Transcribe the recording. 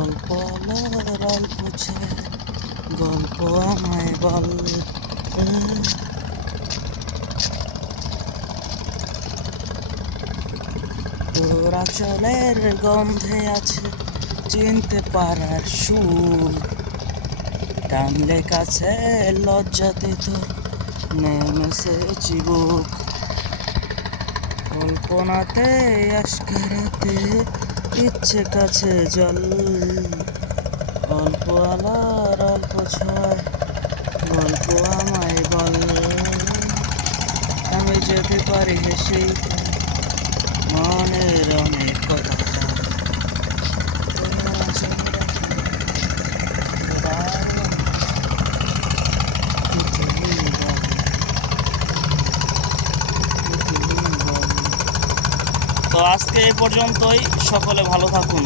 অল্প আলোর অল্প ছায় গল্প আমায় বল। তোর আঁচলের গন্ধে আছে চিনতে পারার সুর, টানলে কাছে লজ্জাতে তোর নেমেছে চিবুক। কল্পনাতে আশকারাতে ইচ্ছে কাছে জল, অল্প আলার অল্প ছয় গল্প আমায় বল। আমি যেতে পারি হেসেই মনের অনেক কথা। তো আজকে এই পর্যন্তই, সকলে ভালো থাকুন।